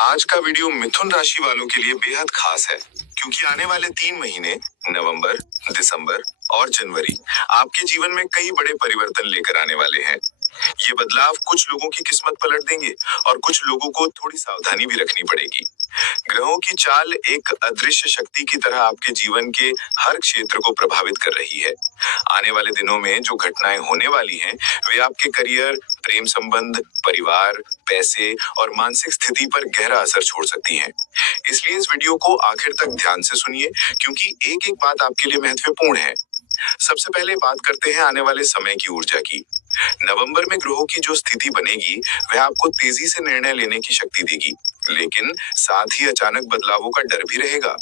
आज का वीडियो मिथुन राशि वालों के लिए बेहद खास है, क्योंकि आने वाले 3 महीने नवंबर, दिसंबर और जनवरी आपके जीवन में कई बड़े परिवर्तन लेकर आने वाले हैं। ये बदलाव कुछ लोगों की किस्मत पलट देंगे और कुछ लोगों को थोड़ी सावधानी भी रखनी पड़ेगी। ग्रहों की चाल एक अदृश्य शक्ति की तरह आपके जीवन के हर क्षेत्र को प्रभावित कर रही है। आने वाले दिनों में जो घटनाएं होने वाली हैं, वे आपके करियर, प्रेम संबंध, परिवार, पैसे और मानसिक स्थिति पर गहरा असर छोड़ सकती हैं। इसलिए इस वीडियो को आखिर तक ध्यान से सुनिए, क्योंकि एक एक बात आपके लिए महत्वपूर्ण है। सबसे पहले बात करते हैं आने वाले समय की ऊर्जा की। नवंबर में ग्रहों की जो स्थिति बनेगी, वह आपको तेजी से निर्णय लेने की शक्ति देगी, लेकिन साथ ही अचानक बदलावों का डर भी रहेगा।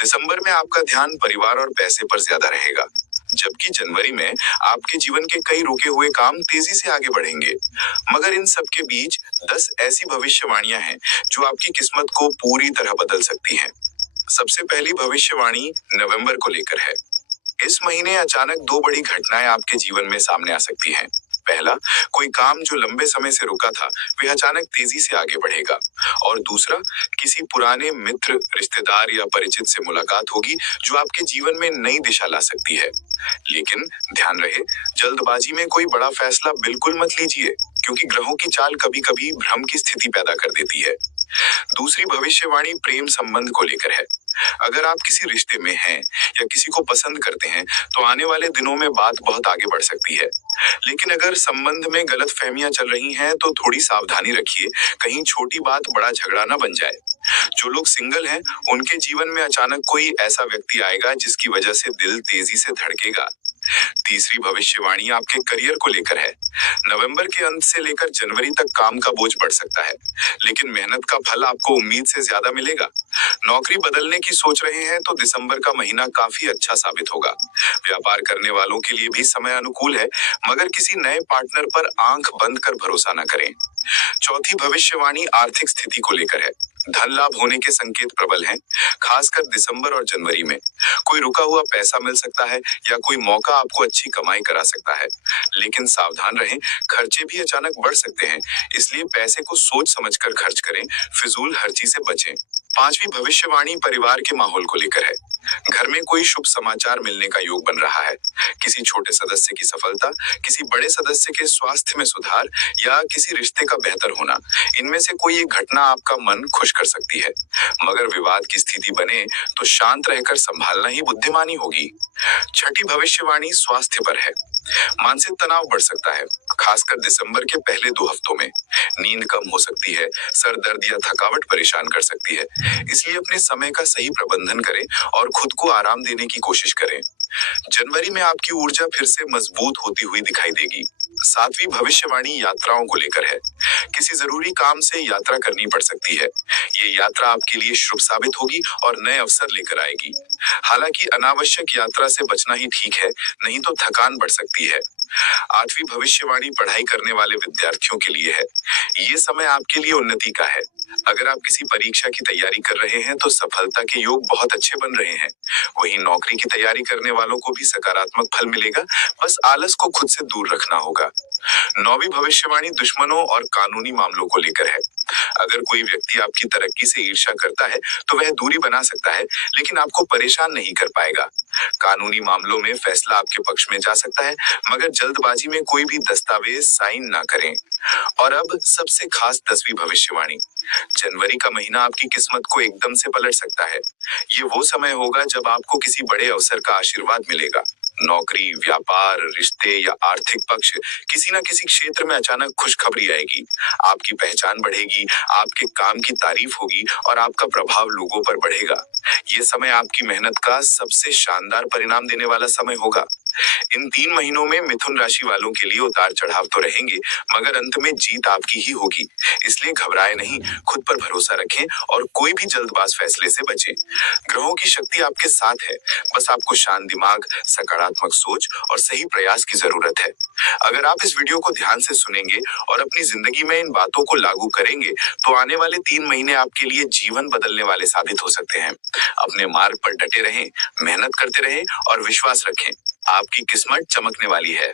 दिसंबर में आपका ध्यान परिवार और पैसे पर ज्यादा रहेगा, जबकि जनवरी में आपके जीवन के कई रुके हुए काम तेजी से आगे बढ़ेंगे। मगर इन सब के बीच 10 ऐसी भविष्यवाणियां हैं जो आपकी किस्मत को पूरी तरह बदल सकती हैं। सबसे पहली भविष्यवाणी नवंबर को लेकर है। इस महीने अचानक दो बड़ी घटनाएं आपके जीवन में सामने आ सकती हैं। पहला, कोई काम जो लंबे समय से रुका था, वह अचानक तेजी से आगे बढ़ेगा। और दूसरा, किसी पुराने मित्र, रिश्तेदार या परिचित से मुलाकात होगी जो आपके जीवन में नई दिशा ला सकती है। लेकिन ध्यान रहे, जल्दबाजी में कोई बड़ा फैसला बिल्कुल मत लीजिए, क्योंकि ग्रहों की चाल कभी कभी भ्रम की स्थिति पैदा कर देती है। दूसरी भविष्यवाणी प्रेम संबंध को लेकर है। अगर आप किसी रिश्ते में हैं या किसी को पसंद करते हैं, तो आने वाले दिनों में बात बहुत आगे बढ़ सकती है। लेकिन अगर संबंध में गलतफहमियां चल रही हैं, तो थोड़ी सावधानी रखिए, कहीं छोटी बात बड़ा झगड़ा ना बन जाए। जो लोग सिंगल हैं, उनके जीवन में अचानक कोई ऐसा व्यक्ति आएगा जिसकी वजह से दिल तेजी से धड़केगा। तीसरी भविष्यवाणी आपके करियर को लेकर है। नवंबर के अंत से लेकर जनवरी तक काम का बोझ बढ़ सकता है, लेकिन मेहनत का फल आपको उम्मीद से ज्यादा मिलेगा। नौकरी बदलने की सोच रहे हैं तो दिसंबर का महीना काफी अच्छा साबित होगा। व्यापार करने वालों के लिए भी समय अनुकूल है, मगर किसी नए पार्टनर पर आंख बंद कर भरोसा न करें। चौथी भविष्यवाणी आर्थिक स्थिति को लेकर है। धन लाभ होने के संकेत प्रबल हैं, खासकर दिसंबर और जनवरी में। कोई रुका हुआ पैसा मिल सकता है या कोई मौका आपको अच्छी कमाई करा सकता है। लेकिन सावधान रहें, खर्चे भी अचानक बढ़ सकते हैं, इसलिए पैसे को सोच समझकर खर्च करें, फिजूल खर्ची से बचें। पांचवी भविष्यवाणी परिवार के माहौल को लेकर है। घर में कोई शुभ समाचार मिलने का योग बन रहा है। किसी छोटे सदस्य की सफलता, किसी बड़े सदस्य के स्वास्थ्य में सुधार या किसी रिश्ते का बेहतर होना, इनमें से कोई एक घटना आपका मन खुश कर सकती है। मगर विवाद की स्थिति बने तो शांत रहकर संभालना ही बुद्धिमानी होगी। छठी भविष्यवाणी स्वास्थ्य पर है। मानसिक तनाव बढ़ सकता है, खासकर दिसंबर के पहले 2 हफ्तों में। नींद कम हो सकती है, सर दर्द या थकावट परेशान कर सकती है। इसलिए अपने समय का सही प्रबंधन करें और खुद को आराम देने की कोशिश करें। जनवरी में आपकी ऊर्जा फिर से मजबूत होती हुई दिखाई देगी। सातवीं भविष्यवाणी यात्राओं को लेकर है। किसी जरूरी काम से यात्रा करनी पड़ सकती है। ये यात्रा आपके लिए शुभ साबित होगी और नए अवसर लेकर आएगी। हालांकि अनावश्यक यात्रा से बचना ही ठीक है, नहीं तो थकान बढ़ सकती है। आठवीं भविष्यवाणी पढ़ाई करने वाले विद्यार्थियों के लिए है। ये समय आपके लिए उन्नति का है। अगर आप किसी परीक्षा की तैयारी कर रहे हैं तो सफलता के योग बहुत अच्छे बन रहे हैं। वहीं नौकरी की तैयारी करने वालों को भी सकारात्मक फल मिलेगा, बस आलस को खुद से दूर रखना होगा। नौवीं भविष्यवाणी दुश्मनों और कानूनी मामलों को लेकर है। अगर कोई व्यक्ति आपकी तरक्की से ईर्ष्या करता है, तो वह दूरी बना सकता है, लेकिन आपको परेशान नहीं कर पाएगा। कानूनी मामलों में फैसला आपके पक्ष में जा सकता है, मगर जल्दबाजी में कोई भी दस्तावेज साइन ना करें। और अब सबसे खास 10वीं भविष्यवाणी। जनवरी का महीना आपकी किस्मत को एकदम से पलट सकता है। ये वो समय होगा जब आपको किसी बड़े अवसर का आशीर्वाद मिलेगा। नौकरी, व्यापार, रिश्ते या आर्थिक पक्ष, किसी न किसी क्षेत्र में अचानक खुशखबरी आएगी। आपकी पहचान बढ़ेगी, आपके काम की तारीफ होगी और आपका प्रभाव लोगों पर बढ़ेगा। ये समय आपकी मेहनत का सबसे शानदार परिणाम देने वाला समय होगा। इन 3 महीनों में मिथुन राशि वालों के लिए उतार चढ़ाव तो रहेंगे, मगर अंत में जीत आपकी ही होगी। इसलिए घबराए नहीं, खुद पर भरोसा रखें और कोई भी जल्दबाज फैसले से बचें। ग्रहों की शक्ति आपके साथ है, बस आपको शांत दिमाग, सकारात्मक सोच और सही प्रयास की जरूरत है। अगर आप इस वीडियो को ध्यान से सुनेंगे और अपनी जिंदगी में इन बातों को लागू करेंगे, तो आने वाले 3 महीने आपके लिए जीवन बदलने वाले साबित हो सकते हैं। अपने मार्ग पर डटे रहें, मेहनत करते रहें और विश्वास रखें। आपकी किस्मत चमकने वाली है।